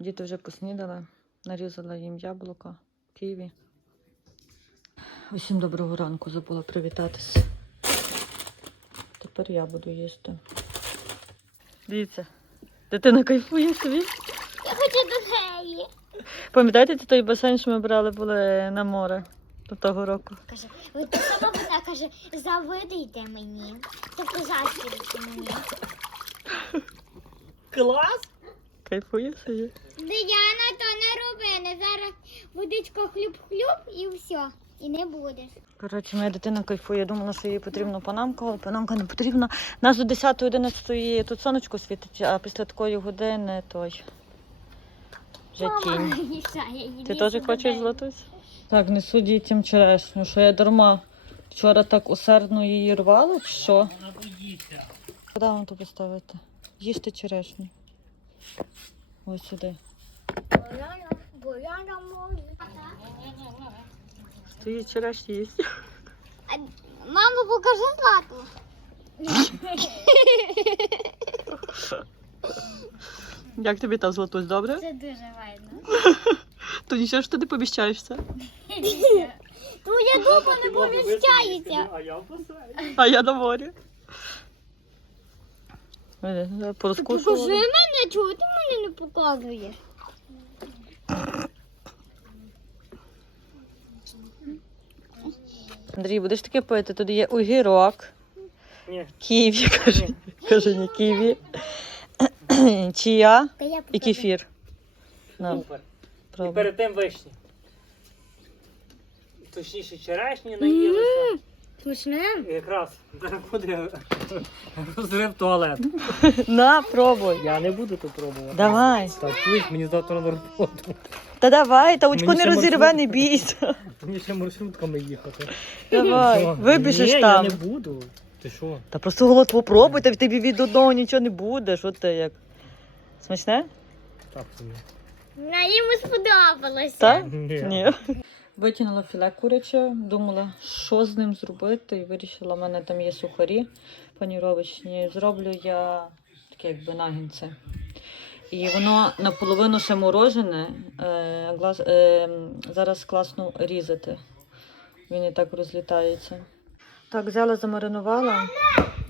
Діти вже поснідали, нарізала їм яблука, ківі. Усім доброго ранку, забула привітатися. Тепер я буду їсти. Дивіться, дитина кайфує собі. Я хочу до неї. Пам'ятаєте це той басейн, що ми брали були на море до того року? Каже, от та сама вона каже, завидайте мені. Тобто заздрите мені. Клас! Кайфує собі. Діана, то не роби, не зараз водичка хлюб-хлюб і все. І не будеш. Коротше, моя дитина кайфує. Думала, що їй потрібна панамка, але панамка не потрібна. Нас до 10-11 тут сонечко світить, а після такої години той вже тінь. Ти теж хочеш златусь? Так, несу дітям черешню, що я дарма вчора так усердно її рвала, що? Куди вам то поставити? Їжте черешню. Ось сюди. Бо я не можу. Стоїть черешні їсть. Мамо, покажи злату. Як тобі та златусь, добре? Це дуже вайно. То нічого ж ти не поміщаєшся. Твоя дуба не поміщається. А я на морі. Покажи Порозкушувала. Мене, чого ти мене не показуєш? Андрій, будеш таке пити? Тут є огірок, Ні. ківі, каже, каже не ківі, чия Та я і кефір. На, Супер. І пробуй. перед тим вишні. Точніше, черешні наїлися. Смачне? Якраз зараз буде розрив туалет. На, пробуй. Я не буду тут пробувати. Давай. Так, чуєш, мені завтра на роботу. Та давай, та очко Мені не ще розірве, маршрутка. не бійся. Мені ще маршрутками їхати. Давай, Що? вибіжиш Ні, там. я не буду. Ти що? Та просто голод попробуй, та в тобі від одного нічого не буде. Що ти як? Смачне? Так собі. На йому сподобалося. Так? Ні. Ні. Витягнула філе куряче, думала, що з ним зробити, і вирішила, в мене там є сухарі паніровочні. Зроблю я таке якби нагінце. І воно наполовину ще морожене. Е, глас, е, зараз класно різати. Він і так розлітається. Так, взяла, замаринувала.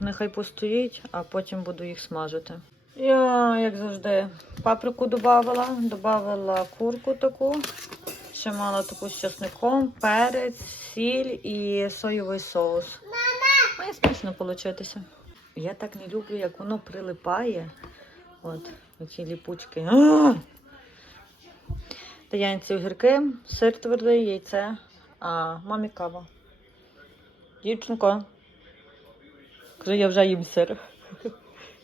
Нехай постоїть, а потім буду їх смажити. Я, як завжди, паприку додавала, додавала курку таку. Ще мала таку з чесником, перець, сіль і соєвий соус. Мама! Має смачно получитися. Я так не люблю, як воно прилипає. От, оці ліпучки. Таянці огірки, сир твердий, яйце, а мамі кава. Дівчинко. Кажу, я вже їм сир.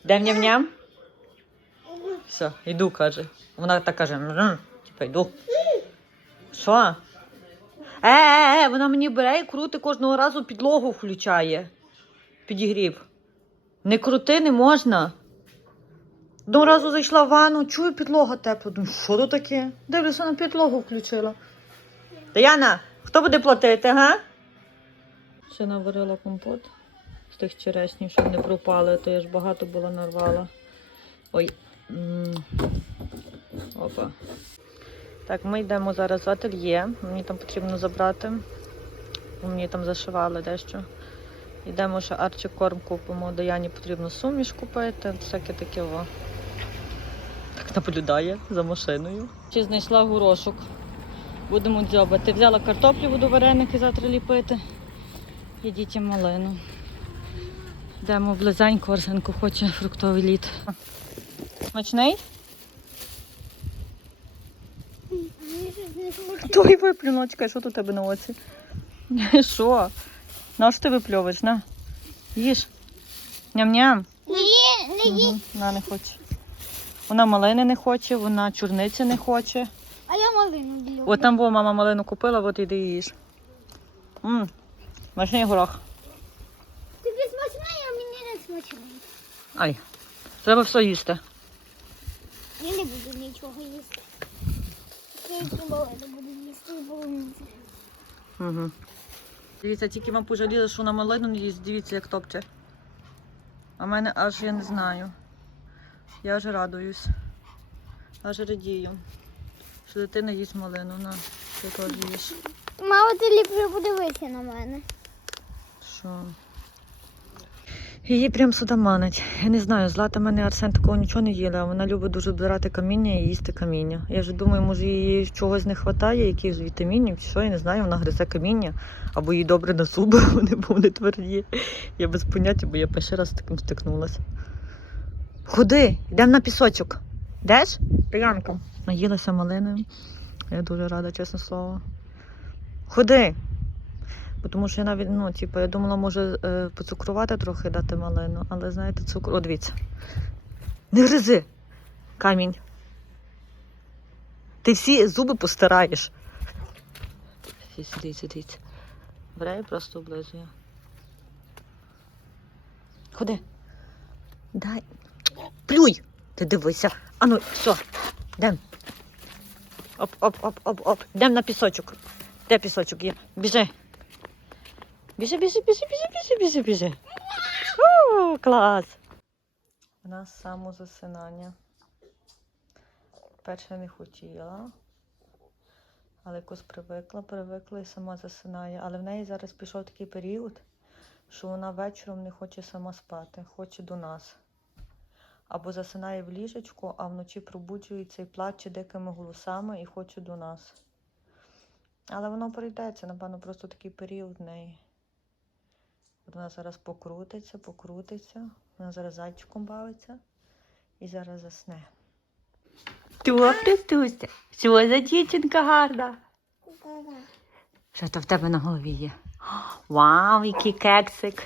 Йдем ням-ням? Все, йду, каже. Вона так каже, типа йду. Що? Е, е, е, вона мені бере і крути кожного разу підлогу включає. Підігрів. Не крути не можна. Одного разу зайшла в ванну, чую підлога тепла. Думаю, що то таке? Дивлюся, на підлогу включила. Даяна, хто буде платити, га? Ще наварила компот з тих черешнів, щоб не пропали, то я ж багато було нарвала. Ой. Опа. Так, ми йдемо зараз в ательє. Мені там потрібно забрати. Мені там зашивали дещо. Йдемо ще арчі корм купимо. Даяні потрібно суміш купити, всяке таке о. Так наблюдає за машиною. Чи знайшла горошок. Будемо дзьобати. Взяла картоплю, буду вареники завтра ліпити. І дітям малину. Йдемо близенько, Арсенко хоче фруктовий лід. Смачний? Той виплюнув, чекай, що тут у тебе на оці? Що? На що ти випльовуєш? На. Їж. Ням-ням. Ні, не. Угу. Хоче. Вона малини не хоче, вона чорниці не хоче. А я малину люблю. От там була мама малину купила, от іди їж. Мм, смачний горох. Тобі смачне, а мені не смачне. Ай, треба все їсти. Я не буду нічого їсти. Тільки малину буду їсти і полуниці. Угу. Дивіться, тільки вам пожаліли, що на малину не їсть. Дивіться, як топче. А в мене аж я не знаю. Я вже радуюсь. Аж радію. Що дитина їсть малину. На, ти теж їш. Мама, ти ліпше подивися на мене. Що? Її прям сюди манить. Я не знаю, злата мене Арсен такого нічого не їла, а вона любить дуже збирати каміння і їсти каміння. Я вже думаю, може їй чогось не вистачає, якихось вітамінів, чи що, я не знаю, вона гризе каміння, або їй добре на зуби, вони вони тверді. Я без поняття, бо я перший раз з таким стикнулася. Ходи, йдемо на пісочок. Йдеш? Приянка. Наїлася малиною. Я дуже рада, чесне слово. Ходи. Тому що я навіть, ну, типу, я думала, може е, поцукрувати трохи дати малину, але знаєте, цукру. О, дивіться. Не гризи. Камінь. Ти всі зуби постираєш. Сидіть, сидіть. Бере просто облизує. Ходи. Дай. Плюй! Ти дивися. Ану, все. Йдем. Оп, оп, оп, оп, оп. Йдем на пісочок. Де пісочок є? Біжи. Біжи, біжи, біжи, біжи, біжи, біжи, біжи. У, клас. У нас самозасинання. Перше не хотіла, але якось привикла, привикла і сама засинає. Але в неї зараз пішов такий період, що вона вечором не хоче сама спати, хоче до нас. Або засинає в ліжечку, а вночі пробуджується і плаче дикими голосами і хоче до нас. Але воно пройдеться, напевно, просто такий період в неї. Вона зараз покрутиться, покрутиться, вона зараз зайчиком бавиться і зараз засне. Добре, Туся. Що за дівчинка гарна? Що то в тебе на голові є? Вау, який кексик.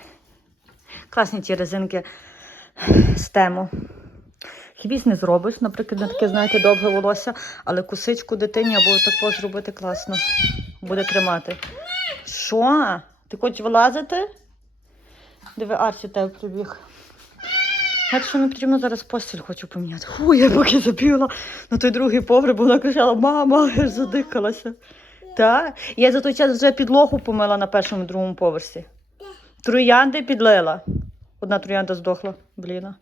Класні ті резинки з тему. Хвіст не зробиш, наприклад, на таке, знаєте, довге волосся, але косичку дитині або тако зробити класно. Буде тримати. Що? Ти хочеш вилазити? Диви, Арсі тебе прибіг. Так що ми потрібно зараз постіль хочу поміняти. Фу, я поки забігла на той другий поверх, бо вона кричала, мама, я ж задикалася. Так? Я за той час вже підлогу помила на першому другому поверсі. Троянди підлила. Одна троянда здохла, блін.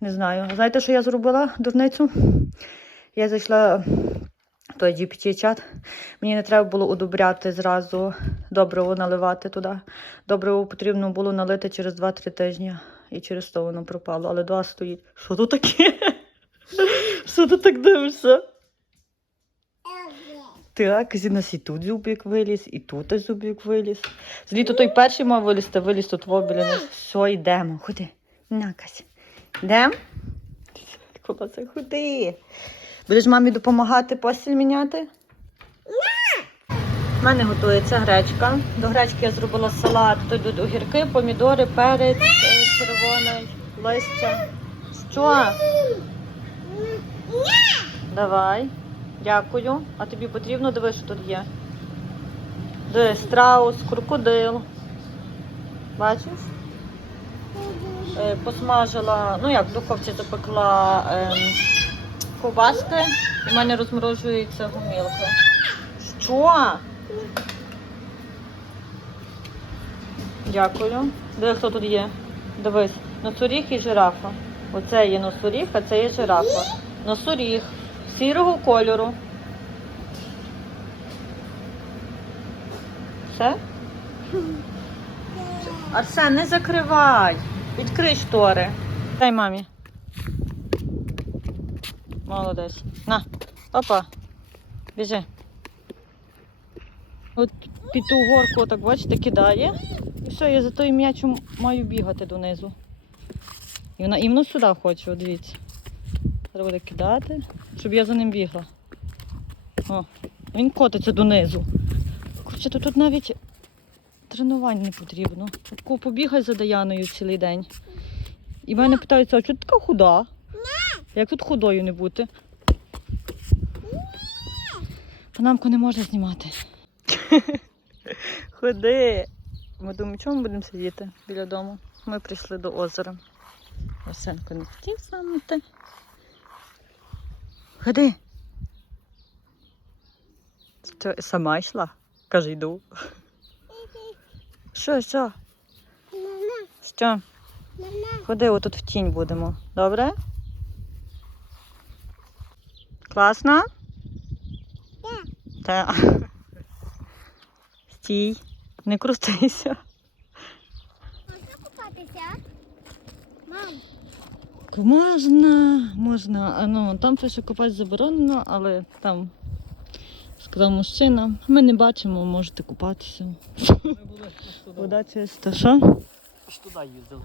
Не знаю. Знаєте, що я зробила дурницю? Я зайшла той GPT-чат. Мені не треба було удобряти зразу добриво наливати туди. Добриво потрібно було налити через 2-3 тижні. І через то воно пропало. Але два стоїть. Що тут таке? Що ти так дивишся? Так, Зінас і тут зубик виліз, і тут зубик виліз. Зліто той перший мав вилізти, виліз тут біля нас. Все, йдемо. Ходи. Накась. Йдемо? Це ходи? Будеш мамі допомагати постіль міняти? У мене готується гречка. До гречки я зробила салат. Тут йдуть огірки, помідори, перець, е, червоний, листя. Що? Давай. Дякую. А тобі потрібно диви, що тут є. Диви, страус, крокодил. Бачиш? Е, посмажила, ну як в духовці запекла ем, ковбаски, в мене розморожується гумілка. Що? Дякую. Диви, хто тут є. Дивись, носоріг і жирафа. Оце є носоріг, а це є жирафа. Носоріг сірого кольору. Все? Арсен, не закривай. Відкрий штори. Дай мамі. Молодець. На, опа. Біжи. От під ту горку, так бачите, кидає. І все, я за той м'ячем маю бігати донизу. І вона іменно сюди хоче, дивіться. Треба буде кидати, щоб я за ним бігла. О, він котиться донизу. Коротше, тут навіть тренувань не потрібно. Тако побігай за Даяною цілий день. І мене питаються, а чого ти така худа? Як тут худою не бути? Панамку не можна знімати. Ходи. Ми думаємо, чому ми будемо сидіти біля дому? Ми прийшли до озера. Осенко не хотів сам йти. Ходи. Що, сама йшла? Каже, йду. Що, що? Мама, Що? мама. Ходи, отут в тінь будемо. Добре? Класно? Так. Стій, не крутися. Можна купатися? Мам, Можна, можна. А, Ну, там пише купати заборонено, але там сказав мужчина. Ми не бачимо, можете купатися. Ми були. Вода чиста. Що? Аж туди їздили.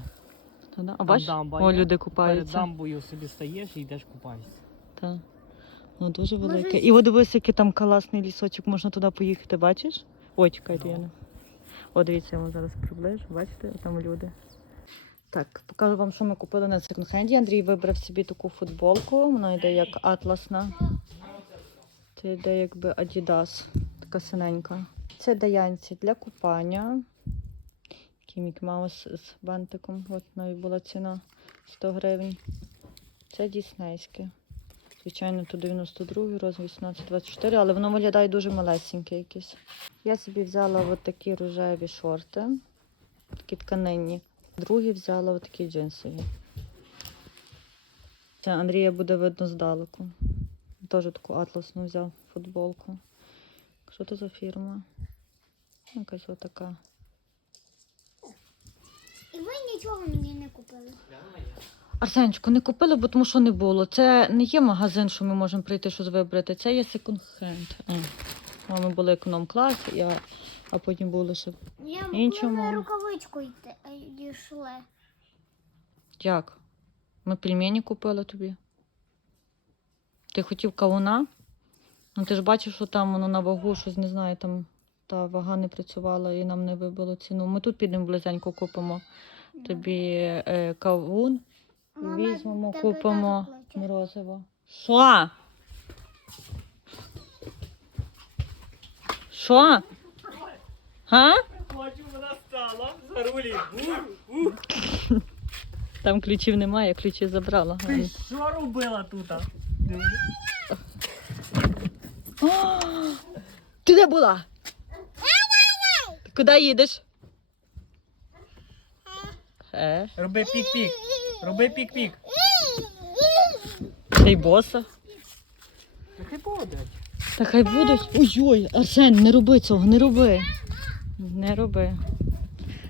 Та-да. А Там бач, дамба о, люди Перед купаються. дамбою собі стаєш і йдеш купаєшся. Так. Ну, дуже велике. з- І от дивись, який там класний лісочок, можна туди поїхати, бачиш? Ой, чекайте, я Ну. не. О, дивіться, я вам зараз приближу, бачите, там люди. Так, покажу вам, що ми купили на секонд-хенді. Андрій вибрав собі таку футболку, вона йде як атласна. Це йде якби Adidas, така синенька. Це даянці для купання. Такий Мікі Маус з бантиком. От навіть була ціна 100 гривень. Це діснейське. Звичайно, то 92 розмір 18-24, але воно виглядає дуже малесеньке якесь. Я собі взяла от такі рожеві шорти, такі тканинні. Другі взяла от такі джинсові. Це Андрія буде видно здалеку. Теж таку атласну взяв футболку. Що це за фірма? Якась отака. і ви нічого мені не купили. Арсенчику, не купили, бо тому що не було. Це не є магазин, що ми можемо прийти щось вибрати. Це є секонд-хенд. А. Ми були економ-класі, а, а потім були ще. Іншому. ми на рукавичку е, йшли. Як? Ми пельмені купили тобі. Ти хотів кавуна? Ну ти ж бачиш, що там воно на вагу, щось не знаю, там та вага не працювала і нам не вибило ціну. Ми тут підемо близенько купимо тобі е, кавун. Мама, Візьмемо, купимо морозиво. Що? Що? Га? Хочу, вона стала за рулі. Там ключів немає, ключі забрала. Ти що робила тут? Ти де була? Ти куди їдеш? Е, Роби пік-пік. Роби пік-пік. ще й боса. Нехай буде. Та хай будуть. Ой-ой, Арсен, не роби цього, не роби. Не роби.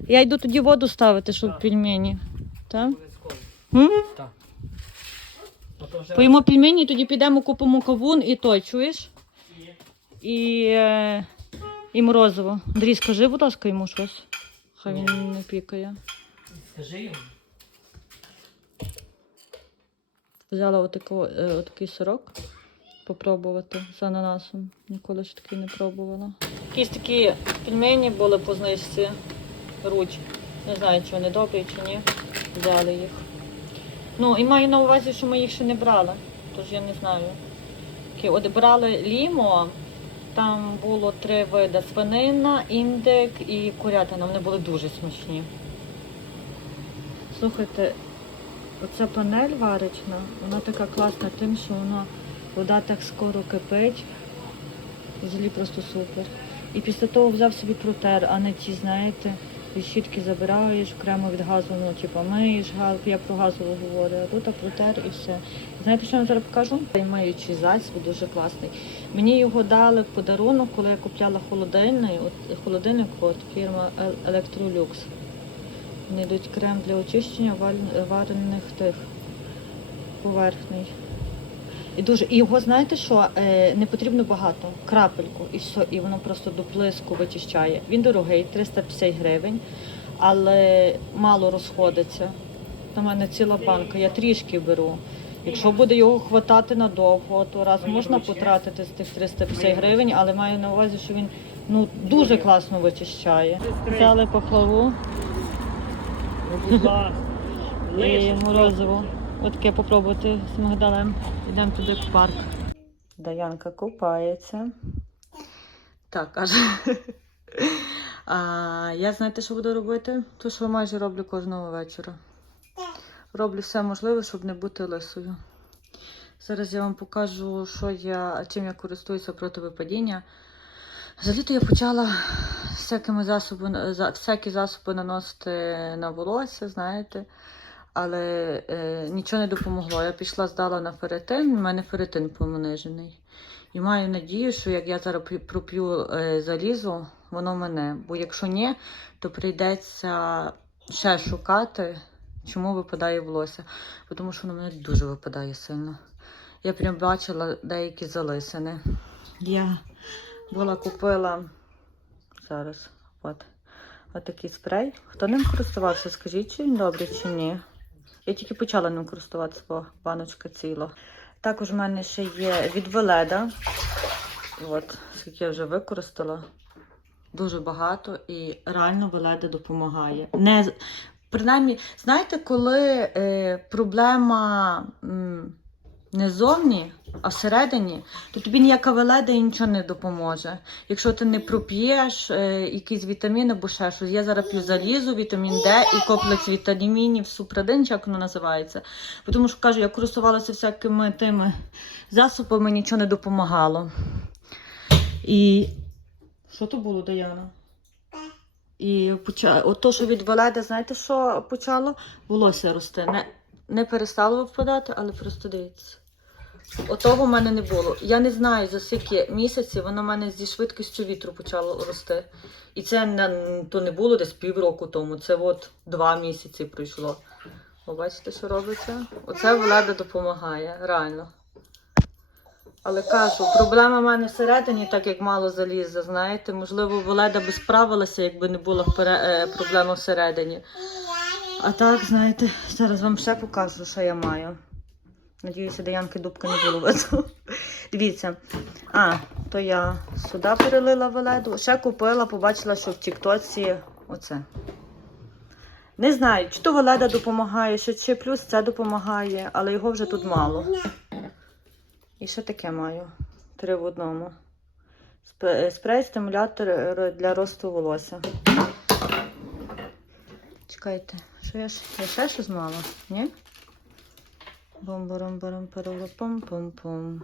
Я йду тоді воду ставити, щоб Так. пельмені. Так? Обов'язково. М? Так. Вже Поїмо пельмені, тоді підемо купимо кавун і той, чуєш? є. І, е, і морозиво. Андрій, скажи, будь ласка, йому щось. Хай він не пікає. Скажи йому. Взяла отако, е, отакий сирок попробувати з ананасом. Ніколи ж такий не пробувала. Якісь такі пельмені були по знижці. Руч. Не знаю, чи вони добрі, чи ні. Взяли їх. Ну, і маю на увазі, що ми їх ще не брали. Тож я не знаю. Такі, от брали лімо. Там було три види: свинина, індик і курятина. Вони були дуже смачні. Слухайте, Оця панель варочна, вона така класна тим, що вона вода так скоро кипить. Взагалі просто супер. І після того взяв собі протер, а не ті, знаєте, від забираєш, окремо від газу, ну, типу, миєш, газ, я про газову говорю, а тут протер і все. Знаєте, що я вам зараз покажу? Миючий засіб, дуже класний. Мені його дали в подарунок, коли я купляла холодильник, от, холодильник от, фірма Electrolux. Вони йдуть крем для очищення варених тих поверхней. І дуже. І його, знаєте що, е, не потрібно багато, крапельку, і все, і воно просто до блиску вичищає. Він дорогий, 350 гривень, але мало розходиться. У мене ціла банка, я трішки беру. Якщо буде його хватати надовго, то раз можна потратити з тих 350 гривень, але маю на увазі, що він ну, дуже класно вичищає. Взяли пахлаву. Ну. І морозиво. От таке попробувати з мигдалем. Йдемо туди в парк. Даянка купається. Так, каже. А, я знаєте, що буду робити? То, що майже роблю кожного вечора. Роблю все можливе, щоб не бути лисою. Зараз я вам покажу, що я, чим я користуюся проти випадіння. Взагалі-то я почала всякими засоби, за- всякі засоби наносити на волосся, знаєте. але е, нічого не допомогло. Я пішла, здала на ферритин, у мене ферритин понижений. І маю надію, що як я зараз проп'ю е, залізо, воно мене. Бо якщо ні, то прийдеться ще шукати, чому випадає волосся. Тому що воно мене дуже випадає сильно. Я прям бачила деякі залисини. Я була купила зараз. От. Отакий спрей. Хто ним користувався, скажіть, чи він добрий, чи ні. Я тільки почала ним користуватися, бо баночка ціла. Також в мене ще є від Веледа. От, скільки я вже використала. Дуже багато і реально Веледа допомагає. Не, принаймні, знаєте, коли е, проблема м, не зовні, а всередині, то тобі ніяка веледа нічого не допоможе. Якщо ти не проп'єш е, якісь вітаміни або ще щось. Я зараз п'ю залізу, вітамін Д і комплекс вітамінів супрадин, чи як воно називається. Тому що кажу, я користувалася всякими тими засобами, нічого не допомагало. І що то було, Даяна? І поча... от то, що від Веледа, знаєте, що почало? Волосся рости. Не, не перестало випадати, але просто дивіться. Отого в мене не було. Я не знаю, за скільки місяців воно в мене зі швидкістю вітру почало рости. І це не, то не було десь півроку тому. Це от два місяці пройшло. Ви бачите, що робиться? Оце влада допомагає, реально. Але кажу, проблема в мене всередині, так як мало заліза, знаєте. Можливо, Воледа би справилася, якби не була е, проблема всередині. А так, знаєте, зараз вам ще покажу, що я маю. Надіюся, Даянки дубка не було видно. Дивіться. А, то я сюди перелила веледу. Ще купила, побачила, що в Тіктоці оце. Не знаю, чи то веледа допомагає, що чи плюс це допомагає, але його вже тут мало. І ще таке маю. Три в одному. Спрей стимулятор для росту волосся. Чекайте, що я, я ще щось мала? Ні? Бом барам барам пом пом пом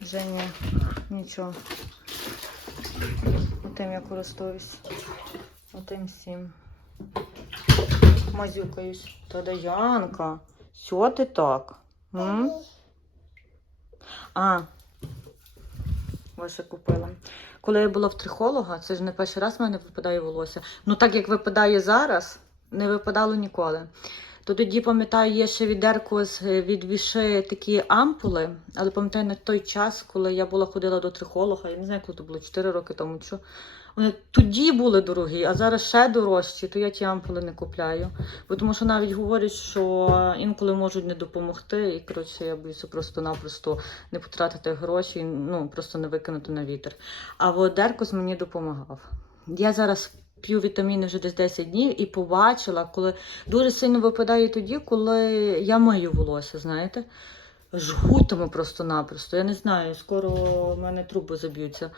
Вже нічого. Отим я користуюсь. Отим всім. Мазюкаюсь. Та Даянка, що ти так? М? А, ваше купила. Коли я була в трихолога, це ж не перший раз в мене випадає волосся. Ну так як випадає зараз, не випадало ніколи. То тоді, пам'ятаю, є ще відерко з від віши такі ампули, але пам'ятаю на той час, коли я була ходила до трихолога, я не знаю, коли то було 4 роки тому. Що вони тоді були дорогі, а зараз ще дорожчі, то я ті ампули не купляю. Бо тому що навіть говорять, що інколи можуть не допомогти, і коротше я боюся просто-напросто не потратити гроші, ну просто не викинути на вітер. А от Деркос мені допомагав. Я зараз п'ю вітаміни вже десь 10 днів і побачила, коли дуже сильно випадає тоді, коли я мию волосся, знаєте. Жгутами просто-напросто. Я не знаю, скоро в мене труби заб'ються.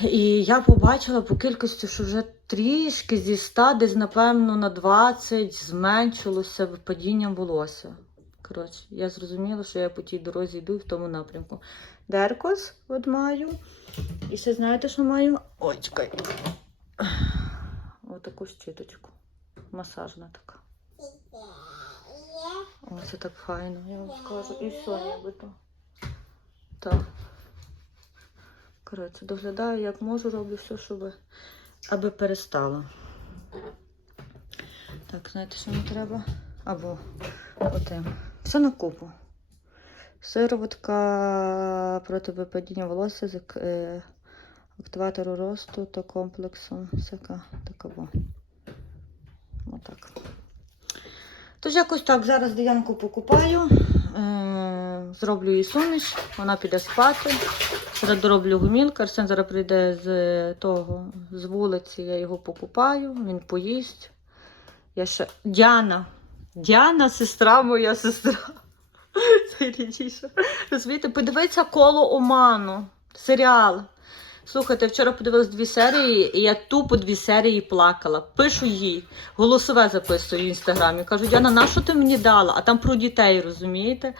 І я побачила по кількості, що вже трішки зі 100, десь, напевно, на 20 зменшилося випадіння волосся. Коротше, я зрозуміла, що я по тій дорозі йду в тому напрямку. Деркос от маю. І ще знаєте, що маю? Ой, чекайте. Отаку щіточку. Масажна така. О, це так файно, я вам скажу. І все, нібито. Так. Коротше, доглядаю, як можу, роблю все, щоб аби перестала. Так, знаєте, що мені треба? Або отим. Все на купу. Сироватка проти випадіння волосся е, активатору росту та комплексу. Всяка така. Отак. Тож якось так, зараз Диянку покупаю, е, зроблю їй суміш, вона піде спати. Зараз дороблю гумілка, Арсен зараз прийде з того, з вулиці, я його покупаю, він поїсть. Я ще... Діана. Діана, сестра моя сестра. Найрідніша. Розумієте, подивіться коло Оману. Серіал. Слухайте, вчора подивилась дві серії, і я тупо дві серії плакала. Пишу їй, голосове записую в інстаграмі. Кажу, Діана, на що ти мені дала? А там про дітей, розумієте?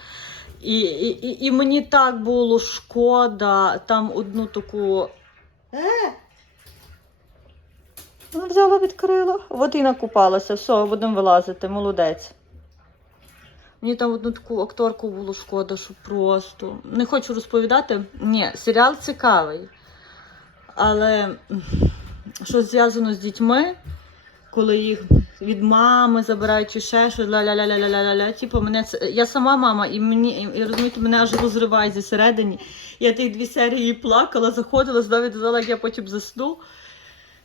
І, і, і, мені так було шкода, там одну таку. Е! Ну, взяла, відкрила. От і накупалася. Все, будемо вилазити, молодець. Мені там одну таку акторку було шкода, що просто. Не хочу розповідати. Ні, серіал цікавий. Але що зв'язано з дітьми, коли їх від мами забирають чи ще щось, ля-ля-ля-ля-ля-ля-ля. Типу, мене це. Я сама мама, і мені, і розумієте, мене аж розриває зі середині. Я тих дві серії плакала, заходила, знову казала, як я потім засну.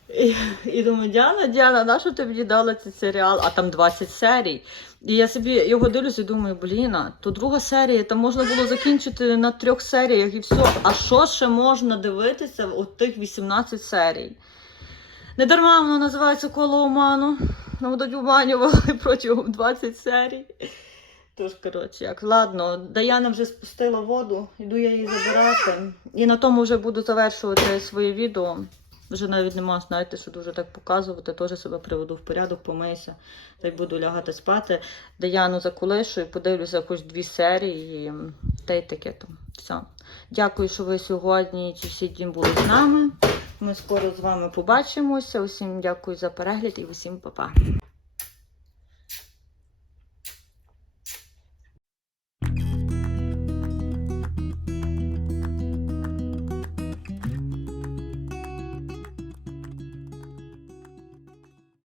І, і думаю, Діана, Діана, на що ти мені дала цей серіал? А там 20 серій. І я собі його дивлюся і думаю, блін, то друга серія, там можна було закінчити на трьох серіях і все. А що ще можна дивитися в тих 18 серій? Не дарма воно називається коло оману. Нам будуть обманювали протягом 20 серій. Тож, коротше, як ладно, Даяна вже спустила воду, йду я її забирати. І на тому вже буду завершувати своє відео. Вже навіть нема, знаєте, що дуже так показувати. Теж себе приведу в порядок, помийся, та й буду лягати спати. Даяну закулишую, подивлюся якось дві серії, та й таке там. Все. Дякую, що ви сьогодні ці всі дні були з нами. Ми скоро з вами побачимося. Усім дякую за перегляд і усім па-па.